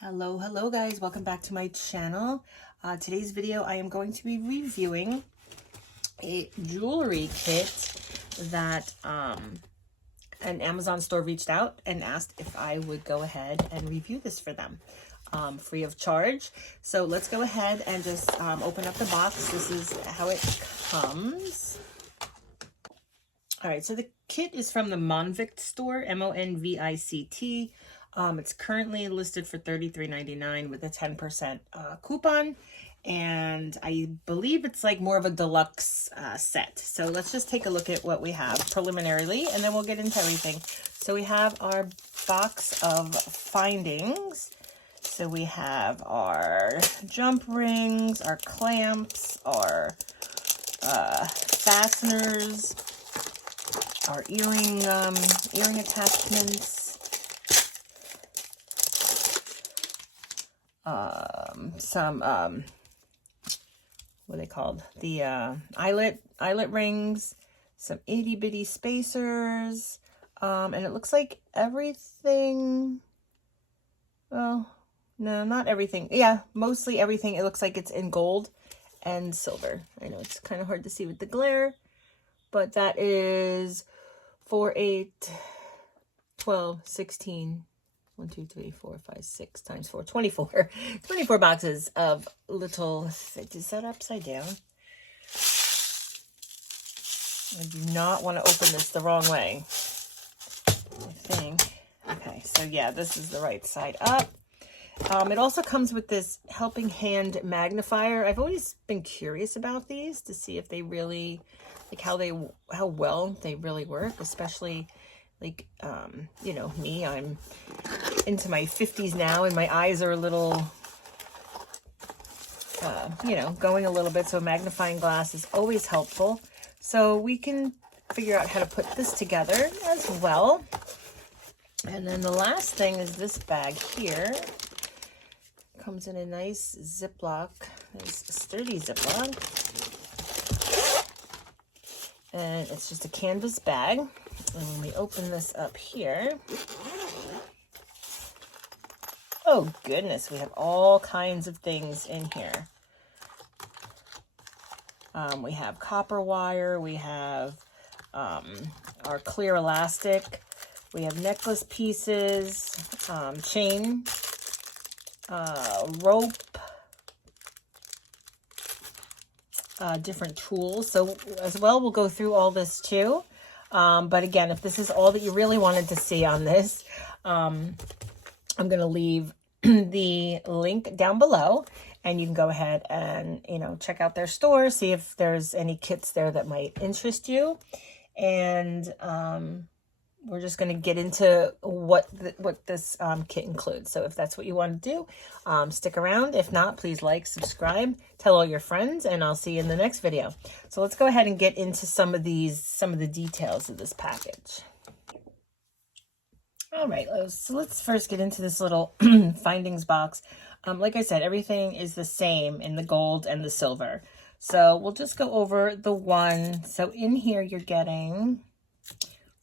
Hello guys, welcome back to my channel. Today's video I am going to be reviewing a jewelry kit that an Amazon store reached out and asked if I would go ahead and review this for them free of charge. So let's go ahead and just open up the box. This is how it comes. All right, so the kit is from the MONVICT store, MONVICT. It's currently listed for $33.99 with a 10% coupon, and I believe it's like more of a deluxe set. So let's just take a look at what we have preliminarily, and then we'll get into everything. So we have our box of findings. So we have our jump rings, our clamps, our fasteners, our earring attachments, some what are they called, the eyelet rings, some itty bitty spacers, and it looks like everything, well, no, not everything, yeah, mostly everything. It looks like it's in gold and silver. I know it's kind of hard to see with the glare, but that is 4, 8, 12, 16, 1, 2, 3, 4, 5, 6 times 4, 24. 24 boxes of little, is that upside down? I do not want to open this the wrong way, I think. Okay, so yeah, this is the right side up. It also comes with this helping hand magnifier. I've always been curious about these to see if they really, like how well they really work, especially like, you know, me, I'm into my 50s now and my eyes are a little, you know, going a little bit. So a magnifying glass is always helpful. So we can figure out how to put this together as well. And then the last thing is this bag here. Comes in a nice Ziploc, nice sturdy Ziploc. And it's just a canvas bag. And when we open this up here, oh goodness, we have all kinds of things in here. We have copper wire, we have our clear elastic, we have necklace pieces, chain, rope, different tools. So as well, we'll go through all this too. But again, if this is all that you really wanted to see on this, I'm going to leave the link down below, and you can go ahead and, you know, check out their store, see if there's any kits there that might interest you. And we're just going to get into what this kit includes. So if that's what you want to do, stick around. If not, please like, subscribe, tell all your friends, and I'll see you in the next video. So let's go ahead and get into some of the details of this package. All right, so let's first get into this little findings box. Like I said, everything is the same in the gold and the silver. So we'll just go over the one. So in here, you're getting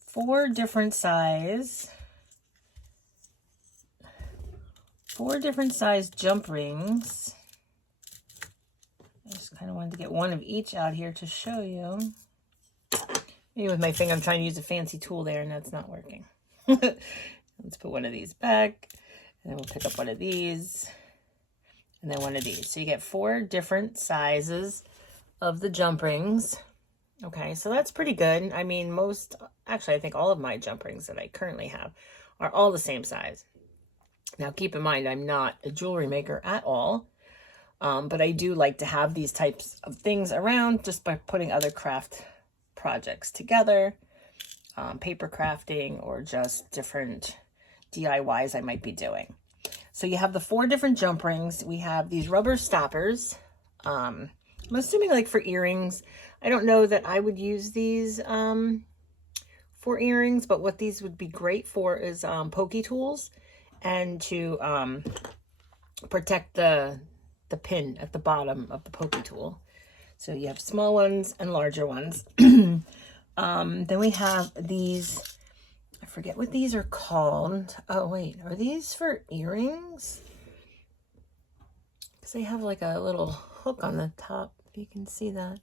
4 different size jump rings. I just kind of wanted to get one of each out here to show you. Maybe with my finger, I'm trying to use a fancy tool there, and that's not working. Let's put one of these back, and then we'll pick up one of these, and then one of these. So you get 4 different sizes of the jump rings. Okay, so that's pretty good. I mean, actually, I think all of my jump rings that I currently have are all the same size. Now, keep in mind, I'm not a jewelry maker at all, but I do like to have these types of things around just by putting other craft projects together, paper crafting, or just different DIYs I might be doing. So you have the 4 different jump rings. We have these rubber stoppers. I'm assuming like for earrings. I don't know that I would use these for earrings, but what these would be great for is pokey tools, and to protect the pin at the bottom of the pokey tool. So you have small ones and larger ones. Then we have these forget what these are called. Oh, wait, are these for earrings? Because they have like a little hook on the top, if you can see that.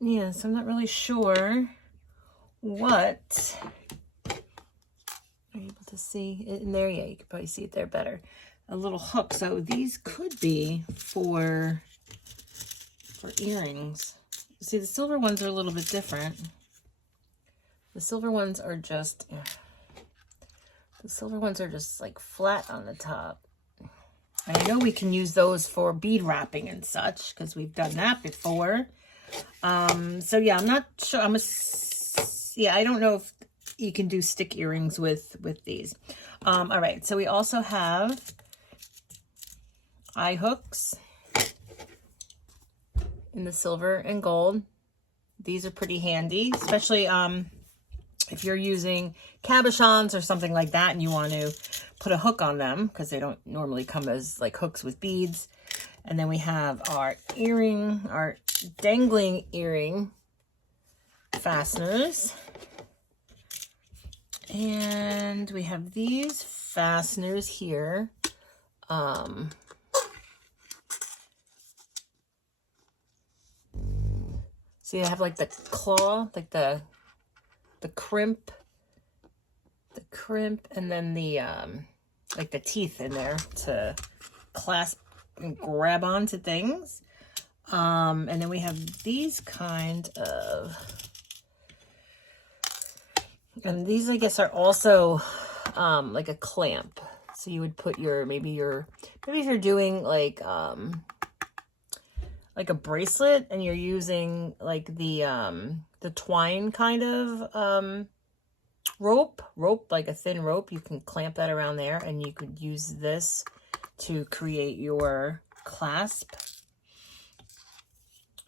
Yeah, so I'm not really sure what. Are you able to see it in there? Yeah, you can probably see it there better. A little hook. So these could be for earrings. See, the silver ones are a little bit different. The silver ones are just like flat on the top. And I know we can use those for bead wrapping and such because we've done that before. So yeah, I'm not sure. I don't know if you can do stick earrings with these. All right, so we also have eye hooks in the silver and gold. These are pretty handy, especially if you're using cabochons or something like that and you want to put a hook on them because they don't normally come as like hooks with beads. And then we have our dangling earring fasteners. And we have these fasteners here. See, I have like the claw, like the crimp, and then the like the teeth in there to clasp and grab onto things. And then we have these kind of, and these I guess are also like a clamp. So you would put maybe if you're doing like a bracelet and you're using like the twine kind of rope, like a thin rope, you can clamp that around there and you could use this to create your clasp.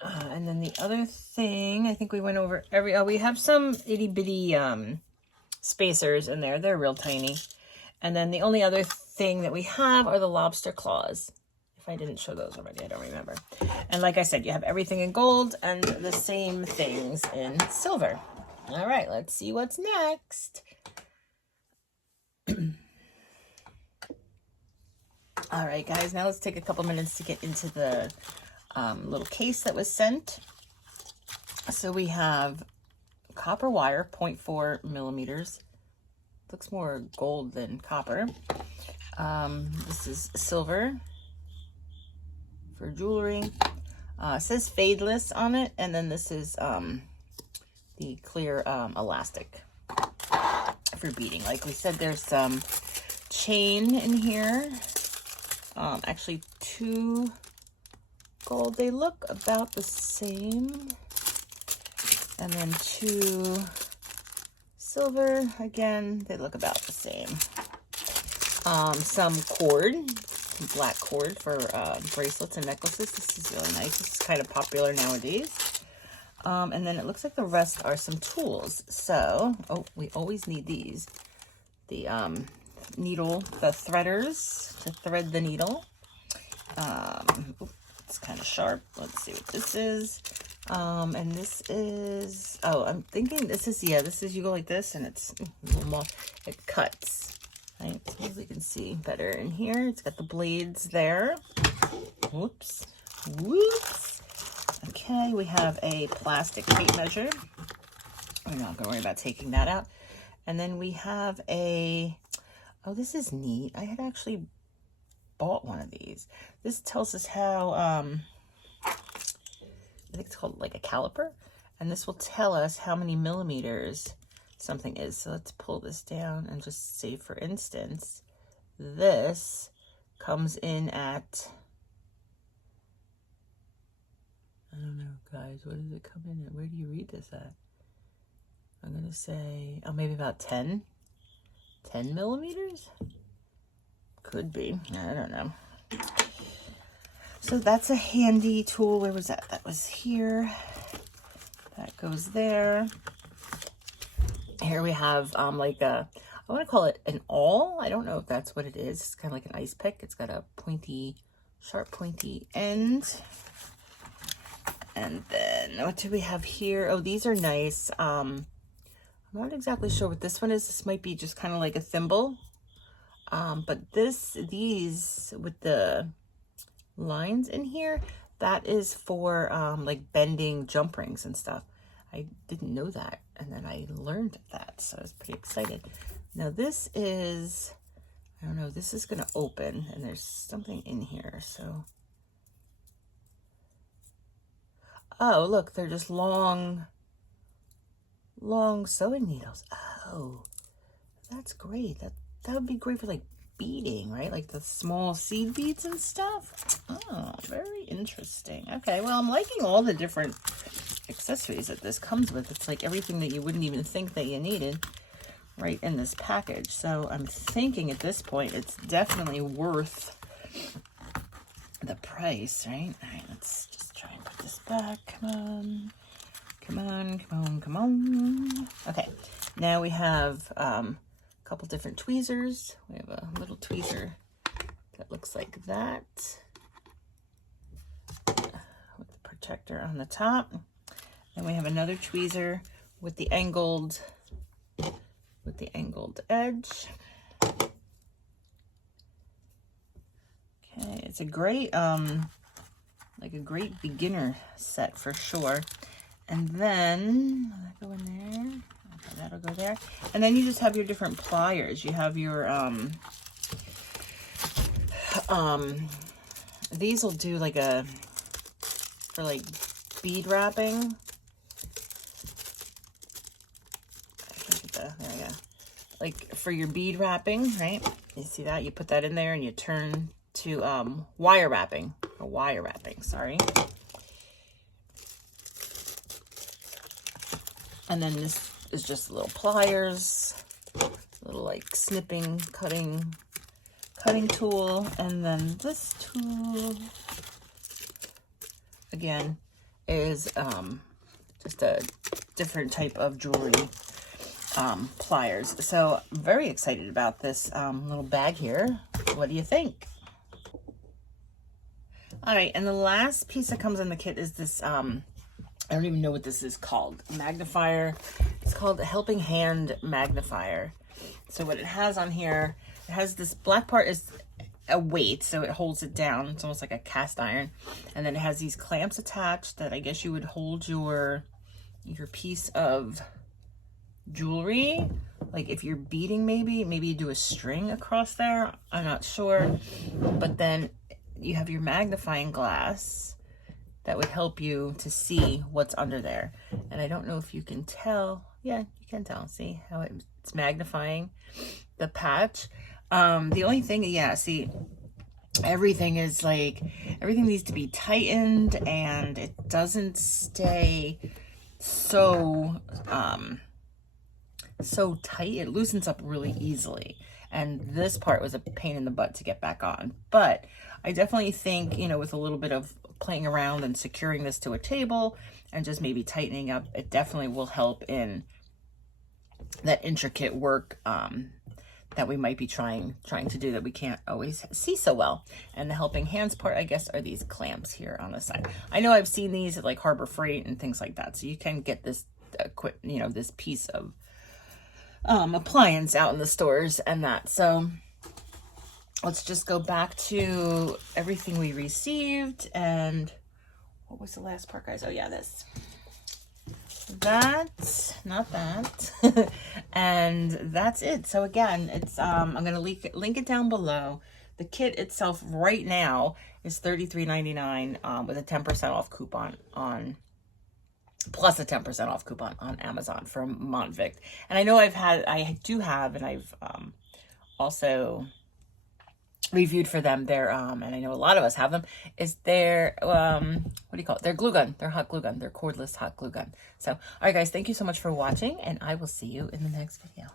And then the other thing, I think we went over we have some itty bitty spacers in there. They're real tiny. And then the only other thing that we have are the lobster claws. If I didn't show those already, I don't remember. And like I said, you have everything in gold and the same things in silver. All right, let's see what's next. All right, guys, now let's take a couple minutes to get into the little case that was sent. So we have copper wire, 0.4 millimeters. Looks more gold than copper. This is silver for jewelry. It says fadeless on it, and then this is the clear elastic for beading. Like we said, there's some chain in here. Actually, 2 gold. They look about the same. And then 2 silver. Again, they look about the same. Some cord, some black cord for bracelets and necklaces. This is really nice. This is kind of popular nowadays. And then it looks like the rest are some tools. So, we always need these. The needle, the threaders to thread the needle. It's kind of sharp. Let's see what this is. And this is, I'm thinking this is, you go like this and it's, it cuts, right? So as you can see better in here, it's got the blades there. Whoops. Okay, we have a plastic tape measure. We're not gonna worry about taking that out. And then we have this is neat. I had actually bought one of these. This tells us how, I think it's called like a caliper, and this will tell us how many millimeters something is. So let's pull this down and just say, for instance, this comes in at, I don't know, guys, what does it come in at? Where do you read this at? I'm gonna say, maybe about 10 millimeters? Could be, I don't know. So that's a handy tool. Where was that? That was here. That goes there. Here we have like I want to call it an awl. I don't know if that's what it is. It's kind of like an ice pick. It's got a sharp pointy end. And then what do we have here? Oh, these are nice. I'm I'm not exactly sure what this one is. This might be just kind of like a thimble. But these with the lines in here, that is for like bending jump rings and stuff. I didn't know that, and then I learned that, so I was pretty excited. Now this is, I don't know, this is gonna open, and there's something in here, so. Oh, look, they're just long sewing needles. Oh, that's great. That would be great for like beading, right? Like the small seed beads and stuff. Oh, very interesting. Okay, well, I'm liking all the different accessories that this comes with. It's like everything that you wouldn't even think that you needed right in this package. So I'm thinking at this point, it's definitely worth the price, right? All right, let's just try and put this back. Come on. Come on, come on, come on. Okay, now we have a couple different tweezers. We have a little tweezer that looks like that with the protector on the top. Then we have another tweezer with the angled edge. Okay, it's a great like a great beginner set for sure. And then that'll go in there. Okay, that'll go there. And then you just have your different pliers. You have your these will do like for like bead wrapping. There we go. Like for your bead wrapping, right? You see that? You put that in there and you turn to wire wrapping. Or wire wrapping, sorry. And then this is just little pliers, little like snipping, cutting tool. And then this tool, again, is just a different type of jewelry pliers. So I'm very excited about this little bag here. What do you think? All right, and the last piece that comes in the kit is this, I don't even know what this is called. Magnifier. It's called a Helping Hand Magnifier. So what it has on here, it has this black part is a weight, so it holds it down. It's almost like a cast iron. And then it has these clamps attached that I guess you would hold your piece of jewelry. Like if you're beading, maybe you do a string across there. I'm not sure. But then you have your magnifying glass that would help you to see what's under there. And I don't know if you can tell. Yeah, you can tell. See how it's magnifying the patch. The only thing, yeah, see, everything is like, everything needs to be tightened and it doesn't stay so tight. It loosens up really easily. And this part was a pain in the butt to get back on. But I definitely think, you know, with a little bit of playing around and securing this to a table and just maybe tightening up, it definitely will help in that intricate work that we might be trying to do that we can't always see so well. And the helping hands part, I guess, are these clamps here on the side. I know I've seen these at like Harbor Freight and things like that. So you can get this this piece of appliance out in the stores and that. So let's just go back to everything we received. And what was the last part, guys? Oh yeah, this. That, not that. And that's it. So again, it's I'm gonna link it down below. The kit itself right now is $33.99 with a 10% off coupon on, plus a 10% off coupon on Amazon from MONVICT. And I know I do have, and I've also reviewed for them their and I know a lot of us have them, is their what do you call it, their glue gun, their hot glue gun, their cordless hot glue gun. So all right guys, thank you so much for watching, and I will see you in the next video.